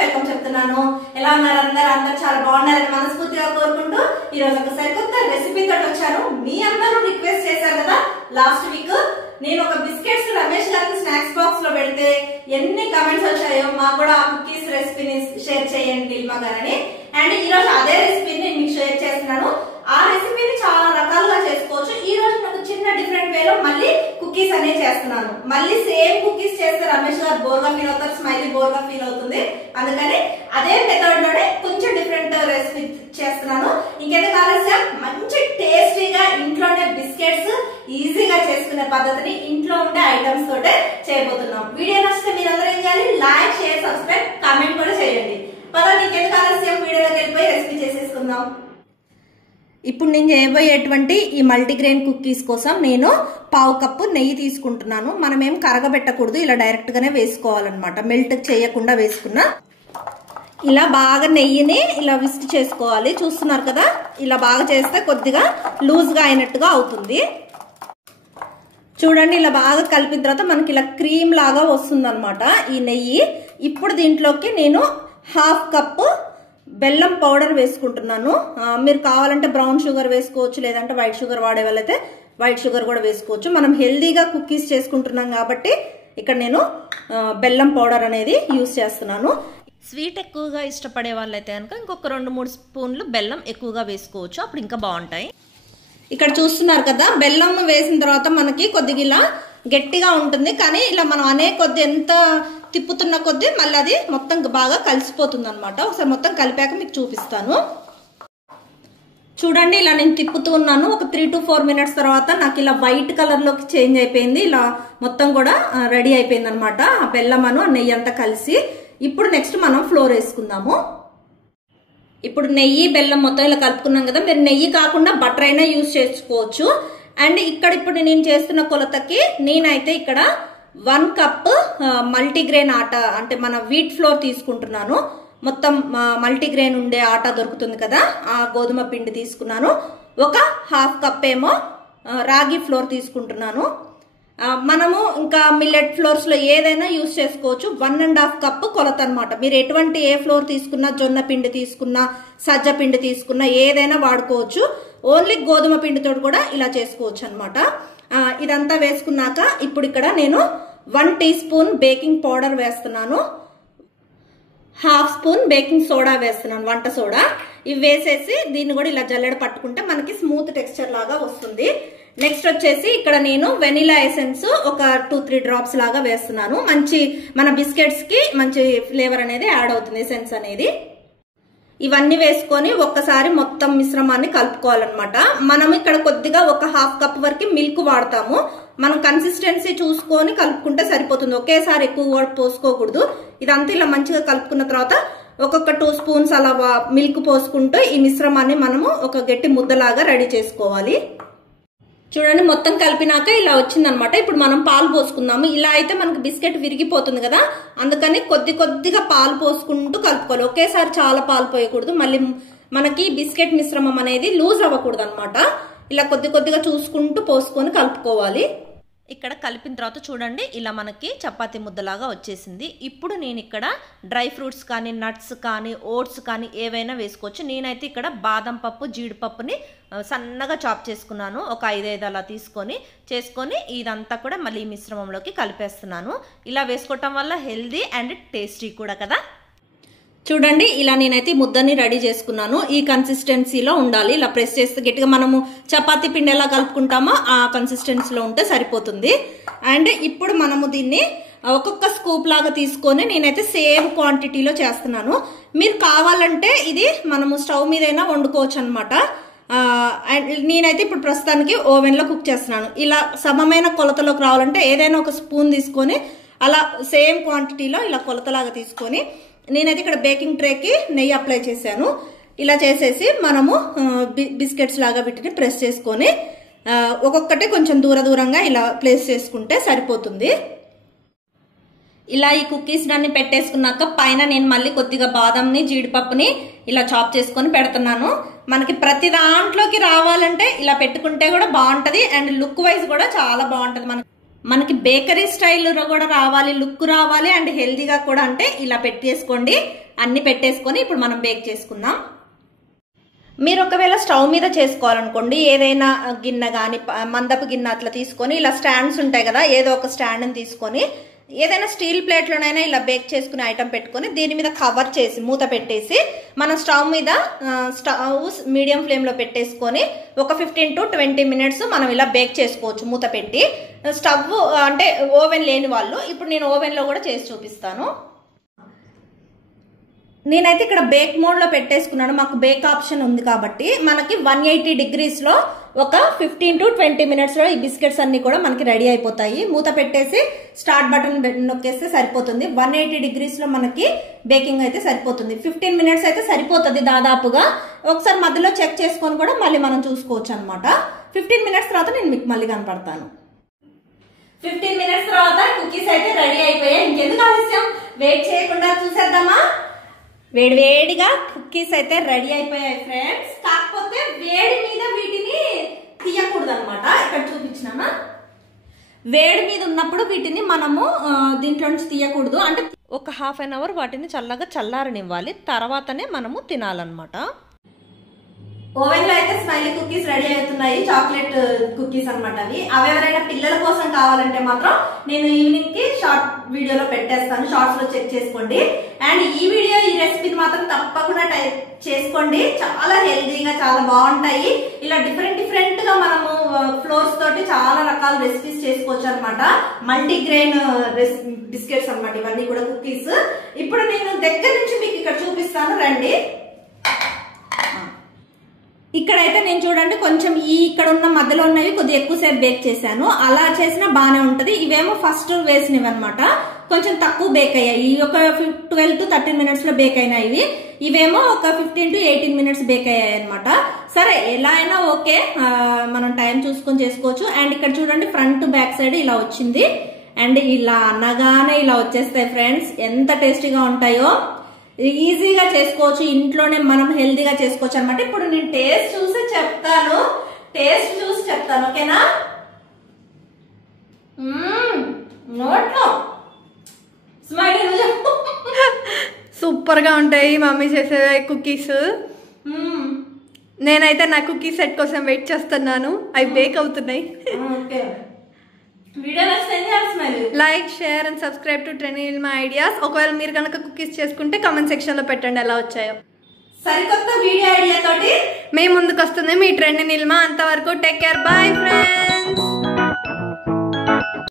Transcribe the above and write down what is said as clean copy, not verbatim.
Welcome చెప్తున్నాను. ఎలా ఉన్నారు అందరూ చాలా బాగున్నారని మనస్ఫూర్తిగా కోరుకుంటూ ఈ రోజు ఒక సరికొత్త రెసిపీ తోటి వచ్చాను. మీ అందరూ రిక్వెస్ట్ చేశారు కదా లాస్ట్ వీక్ నేను ఒక బిస్కెట్స్ రమేష్ గారికి స్నాక్స్ బాక్స్ లో పెడితే ఎన్ని కమెంట్స్ వచ్చాయో మాకు కూడా ఆ కుకీస్ రెసిపీని షేర్ చేయండి నిల్మ గారని. అండ్ ఈ రోజు అదే రెసిపీని నేను మీకు షేర్ చేస్తున్నాను. ఆ రెసిపీని చాలా రకాలుగా చేసుకోవచ్చు. ఈ రోజు నాకు చిన్న డిఫరెంట్ వేలో మళ్ళీ కుకీస్ అనేది చేస్తున్నాను. మళ్ళీ సేమ్ కుకీస్ చేస్తే రమేష్ గారు బోర్గా ఫీల్ అవుతారు, స్మైలీ బోర్గా ఫీల్ అవుతుంది. అందుకని అదే మెథడ్ లోనే కొంచెం డిఫరెంట్ రెసిపీ చేస్తున్నాను. ఇంకెందుకు ఆలస్యం, మంచి టేస్టీగా ఇంట్లోనే బిస్కెట్స్ ఈజీగా చేసుకునే పద్ధతిని ఇంట్లో ఉండే ఐటమ్స్ తోటే చేయబోతున్నాం. వీడియో నచ్చితే మీరందరూ ఏం చేయాలి, లైక్, షేర్, సబ్స్క్రైబ్, కామెంట్ కూడా చేయండి. పదండి ఇంకెందుకు ఆలస్యం, వీడియోలోకి వెళ్ళిపోయి రెసిపీ చేసేసుకుందాం. ఇప్పుడు నేను చేయబోయేటువంటి ఈ మల్టీగ్రెయిన్ కుకీస్ కోసం నేను 1/2 కప్పు నెయ్యి తీసుకుంటున్నాను. మనం ఏం కరగబెట్టకూడదు, ఇలా డైరెక్ట్ గానే వేసుకోవాలన్నమాట. మెల్ట్ చేయకుండా వేసుకున్నా ఇలా బాగా నెయ్యిని ఇలా విస్క్ చేసుకోవాలి. చూస్తున్నారు కదా, ఇలా బాగా చేస్తే కొద్దిగా లూజ్ గా అయినట్టుగా అవుతుంది. చూడండి, ఇలా బాగా కలిపిన తర్వాత మనకి ఇలా క్రీమ్ లాగా వస్తుంది అనమాట ఈ నెయ్యి. ఇప్పుడు దీంట్లోకి నేను 1/2 కప్పు బెల్లం పౌడర్ వేసుకుంటున్నాను. మీరు కావాలంటే బ్రౌన్ షుగర్ వేసుకోవచ్చు, లేదంటే వైట్ షుగర్ వాడే వాళ్ళైతే వైట్ షుగర్ కూడా వేసుకోవచ్చు. మనం హెల్దీగా కుకీస్ చేసుకుంటున్నాం కాబట్టి ఇక్కడ నేను బెల్లం పౌడర్ అనేది యూజ్ చేస్తున్నాను. స్వీట్ ఎక్కువగా ఇష్టపడే వాళ్ళైతే కనుక ఇంకొక 2-3 స్పూన్లు బెల్లం ఎక్కువగా వేసుకోవచ్చు, అప్పుడు ఇంకా బాగుంటాయి. ఇక్కడ చూస్తున్నారు కదా, బెల్లం వేసిన తర్వాత మనకి కొద్దిగా ఇలా గట్టిగా ఉంటుంది. కానీ ఇలా మనం అనే కొద్ది ఎంత తిప్పుతున్న కొద్దీ మళ్ళీ అది మొత్తం బాగా కలిసిపోతుంది అనమాట. ఒకసారి మొత్తం కలిపాక మీకు చూపిస్తాను. చూడండి, ఇలా నేను తిప్పుతూ ఉన్నాను. ఒక 3 to 4 మినిట్స్ తర్వాత నాకు ఇలా వైట్ కలర్ లోకి చేంజ్ అయిపోయింది. ఇలా మొత్తం కూడా రెడీ అయిపోయింది అనమాట ఆ బెల్లం అను నెయ్యి అంతా కలిసి. ఇప్పుడు నెక్స్ట్ మనం ఫ్లోర్ వేసుకుందాము. ఇప్పుడు నెయ్యి బెల్లం మొత్తం ఇలా కలుపుకున్నాం కదా, మీరు నెయ్యి కాకుండా బటర్ అయినా యూజ్ చేసుకోవచ్చు. అండ్ ఇక్కడ ఇప్పుడు నేను చేస్తున్న కొలతకి నేనైతే ఇక్కడ 1 కప్ మల్టీగ్రెయిన్ ఆటా అంటే మన వీట్ ఫ్లోర్ తీసుకుంటున్నాను. మొత్తం మల్టీగ్రెయిన్ ఉండే ఆటా దొరుకుతుంది కదా, ఆ గోధుమ పిండి తీసుకున్నాను. ఒక 1/2 కప్ ఏమో రాగి ఫ్లోర్ తీసుకుంటున్నాను. మనము ఇంకా మిల్లెట్ ఫ్లోర్స్ లో ఏదైనా యూజ్ చేసుకోవచ్చు. 1.5 కప్ కొలత అనమాట. మీరు ఎటువంటి ఏ ఫ్లోర్ తీసుకున్నా, జొన్న పిండి తీసుకున్నా, సజ్జ పిండి తీసుకున్నా ఏదైనా వాడుకోవచ్చు. ఓన్లీ గోధుమ పిండితో కూడా ఇలా చేసుకోవచ్చు అనమాట. ఇదంతా వేసుకున్నాక ఇప్పుడు ఇక్కడ నేను 1 టీ స్పూన్ బేకింగ్ పౌడర్ వేస్తున్నాను. 1/2 స్పూన్ బేకింగ్ సోడా వేస్తున్నాను, వంట సోడా. ఇవి వేసేసి దీన్ని కూడా ఇలా జల్లెడ పట్టుకుంటే మనకి స్మూత్ టెక్స్చర్ లాగా వస్తుంది. నెక్స్ట్ వచ్చేసి ఇక్కడ నేను వెనిలా ఎసెన్స్ ఒక 2-3 డ్రాప్స్ లాగా వేస్తున్నాను. మంచి మన బిస్కెట్స్ కి మంచి ఫ్లేవర్ అనేది యాడ్ అవుతుంది, ఎసెన్స్ అనేది. ఇవన్నీ వేసుకొని ఒక్కసారి మొత్తం మిశ్రమాన్ని కలుపుకోవాలన్నమాట. మనం ఇక్కడ కొద్దిగా ఒక 1/2 కప్ వరకు మిల్క్ వాడతాము. మనం కన్సిస్టెన్సీ చూసుకొని కలుపుకుంటే సరిపోతుంది. ఒకేసారి ఎక్కువ పోసుకోకూడదు. ఇదంతా ఇలా మంచిగా కలుపుకున్న తర్వాత ఒక్కొక్క 2 స్పూన్స్ అలా మిల్క్ పోసుకుంటూ ఈ మిశ్రమాన్ని మనము ఒక గట్టి ముద్దలాగా రెడీ చేసుకోవాలి. చూడండి, మొత్తం కలిపినాక ఇలా వచ్చిందనమాట. ఇప్పుడు మనం పాలు పోసుకుందాము. ఇలా అయితే మనకు బిస్కెట్ విరిగిపోతుంది కదా, అందుకని కొద్దిగా పాలు పోసుకుంటూ కలుపుకోవాలి. ఒకేసారి చాలా పాలు పోయకూడదు, మళ్ళీ మనకి బిస్కెట్ మిశ్రమం అనేది లూజ్ అవ్వకూడదు అనమాట. ఇలా కొద్దిగా చూసుకుంటూ పోసుకొని కలుపుకోవాలి. ఇక్కడ కలిపిన తర్వాత చూడండి, ఇలా మనకి చపాతీ ముద్దలాగా వచ్చేసింది. ఇప్పుడు నేను ఇక్కడ డ్రై ఫ్రూట్స్ కానీ, నట్స్ కానీ, ఓట్స్ కానీ ఏవైనా వేసుకోవచ్చు. నేనైతే ఇక్కడ బాదం పప్పు, జీడిపప్పుని సన్నగా చాప్ చేసుకున్నాను. ఒక 5 అలా చేసుకొని ఇదంతా కూడా మళ్ళీ మిశ్రమంలోకి కలిపేస్తున్నాను. ఇలా వేసుకోవటం వల్ల హెల్దీ అండ్ టేస్టీ కూడా కదా. చూడండి, ఇలా నేనైతే ముద్దని రెడీ చేసుకున్నాను. ఈ కన్సిస్టెన్సీలో ఉండాలి. ఇలా ప్రెస్ చేస్తే గట్టిగా మనము చపాతీ పిండి ఎలా కలుపుకుంటామో ఆ కన్సిస్టెన్సీలో ఉంటే సరిపోతుంది. అండ్ ఇప్పుడు మనము దీన్ని ఒక్కొక్క స్కూప్ లాగా తీసుకొని నేనైతే సేమ్ క్వాంటిటీలో చేస్తున్నాను. మీరు కావాలంటే ఇది మనము స్టవ్ మీదైనా వండుకోవచ్చు అనమాట. అండ్ నేనైతే ఇప్పుడు ప్రస్తుతానికి ఓవెన్లో కుక్ చేస్తున్నాను. ఇలా సమమైన కొలతలోకి రావాలంటే ఏదైనా ఒక స్పూన్ తీసుకొని అలా సేమ్ క్వాంటిటీలో ఇలా కొలతలాగా తీసుకొని నేనైతే ఇక్కడ బేకింగ్ ట్రేకి నెయ్యి అప్లై చేశాను. ఇలా చేసేసి మనము బిస్కెట్స్ లాగా వీటిని ప్రెస్ చేసుకొని ఒక్కొక్కటి కొంచెం దూరంగా ఇలా ప్లేస్ చేసుకుంటే సరిపోతుంది. ఇలా ఈ కుకీస్ దాన్ని పెట్టేసుకున్నాక పైన నేను మళ్ళీ కొద్దిగా బాదంని, జీడిపప్పుని ఇలా చాప్ చేసుకొని పెడుతున్నాను. మనకి ప్రతి దాంట్లోకి రావాలంటే ఇలా పెట్టుకుంటే కూడా బాగుంటది. అండ్ లుక్ వైజ్ కూడా చాలా బాగుంటది. మనకి బేకరీ స్టైల్లో కూడా రావాలి, లుక్ రావాలి అండ్ హెల్దీగా కూడా అంటే ఇలా పెట్టేసుకోండి. అన్ని పెట్టేసుకొని ఇప్పుడు మనం బేక్ చేసుకుందాం. మీరు ఒకవేళ స్టవ్ మీద చేసుకోవాలనుకోండి, ఏదైనా గిన్నె కానీ మందపు గిన్నె అట్లా తీసుకొని ఇలా స్టాండ్స్ ఉంటాయి కదా, ఏదో ఒక స్టాండ్ని తీసుకొని ఏదైనా స్టీల్ ప్లేట్లోనైనా ఇలా బేక్ చేసుకునే ఐటమ్ పెట్టుకొని దీని మీద కవర్ చేసి మూత పెట్టేసి మనం స్టవ్ మీద మీడియం ఫ్లేమ్లో పెట్టేసుకొని ఒక 15 to 20 minutes మనం ఇలా బేక్ చేసుకోవచ్చు మూత పెట్టి. స్టవ్ అంటే ఓవెన్ లేని వాళ్ళు ఇప్పుడు నేను ఓవెన్లో కూడా చేసి చూపిస్తాను. నేనైతే ఇక్కడ బేక్ మోడ్లో పెట్టేసుకున్నాను. మాకు బేక్ ఆప్షన్ ఉంది కాబట్టి మనకి 180 degrees లో ఒక 15 to 20 minutes లో ఈ బిస్కెట్స్ అన్ని కూడా మనకి రెడీ అయిపోతాయి. మూత పెట్టేసి స్టార్ట్ బటన్ నొక్కేస్తే సరిపోతుంది. 180 degrees లో మనకి బేకింగ్ అయితే సరిపోతుంది. 15 minutes అయితే సరిపోతుంది దాదాపుగా. ఒకసారి మధ్యలో చెక్ చేసుకొని కూడా మళ్ళీ మనం చూసుకోవచ్చు అనమాట. 15 minutes తర్వాత నేను మీకు మళ్ళీ కనపడతాను. 15 minutes తర్వాత కుకీస్ అయితే రెడీ అయిపోయాయి. ఇంకెందుకు ఆలస్యం, వెయిట్ చేయకుండా చూసేద్దామా. వేడివేడిగా కుకీస్ అయితే రెడీ అయిపోయాయి ఫ్రెండ్స్. కాకపోతే వేడి మీద వీటిని తీయకూడదు అనమాట. ఇక్కడ చూపించినామా, వేడి మీద ఉన్నప్పుడు వీటిని మనము దీంట్లో నుంచి తీయకూడదు. అంటే ఒక 1/2 hour వాటిని చల్లగా చల్లారనివ్వాలి, తర్వాతనే మనము తినాలన్నమాట. ఓవెన్ లో అయితే స్మైలీ కుకీస్ రెడీ అవుతున్నాయి. చాక్లెట్ కుకీస్ అనమాట అవి. ఎవరైనా పిల్లల కోసం కావాలంటే మాత్రం నేను ఈవినింగ్ కి షార్ట్ వీడియోలో పెట్టేస్తాను, షార్ట్స్ లో చెక్ చేసుకోండి. అండ్ ఈ రెసిపీని మాత్రం తప్పకుండా చేసుకోండి. చాలా హెల్దీగా చాలా బాగుంటాయి. ఇలా డిఫరెంట్ గా మనము ఫ్లోర్స్ తోటి చాలా రకాల రెసిపీస్ చేసుకోవచ్చు అనమాట. మల్టీగ్రెయిన్ బిస్కెట్స్ అనమాట ఇవన్నీ కూడా కుకీస్. ఇప్పుడు నేను దగ్గర నుంచి మీకు ఇక్కడ చూపిస్తాను, రండి. ఇక్కడైతే నేను చూడండి కొంచెం ఇక్కడ ఉన్న మధ్యలో ఉన్నవి కొద్దిగా ఎక్కువసేపు బేక్ చేశాను. అలా చేసినా బాగానే ఉంటది. ఇవేమో ఫస్ట్ వేసినవి అనమాట, కొంచెం తక్కువ బేక్ అయ్యాయి. ఒక 12 to 13 minutes లో బేక్ అయినాయి. ఇవేమో ఒక 15 to 18 minutes బేక్ అయ్యాయి అనమాట. సరే ఎలా అయినా ఓకే, మనం టైం చూసుకొని చేసుకోవచ్చు. అండ్ ఇక్కడ చూడండి ఫ్రంట్ బ్యాక్ సైడ్ ఇలా వచ్చింది. అండ్ ఇలా అనగానే ఇలా వచ్చేస్తాయి ఫ్రెండ్స్. ఎంత టేస్టీగా ఉంటాయో, ఈజీగా చేసుకోవచ్చు, ఇంట్లోనే మనం హెల్దీగా చేసుకోవచ్చు అనమాట. ఇప్పుడు నేను టేస్ట్ చూసి చెప్తాను, ఓకేనా. నోట్లో స్మైలీ సూపర్ గా ఉంటాయి మమ్మీ చేసే కుకీస్. నేనైతే నా కుకీ సెట్ కోసం వెయిట్ చేస్తున్నాను. అవి బేక్ అవుతున్నాయి. Like, share and subscribe to trendy నిల్మా ఐడియాస్. ఒకవేళ మీరు కనుక కుకీస్ చేసుకుంటే కామెంట్ సెక్షన్ లో పెట్టండి ఎలా వచ్చాయో. సరికొత్త వీడియో ఐడియా తోటి మేము ముందుకు వస్తుంది మీ ట్రెండీ నిల్మా. అంతవరకు టేక్ కేర్, బై ఫ్రెండ్స్.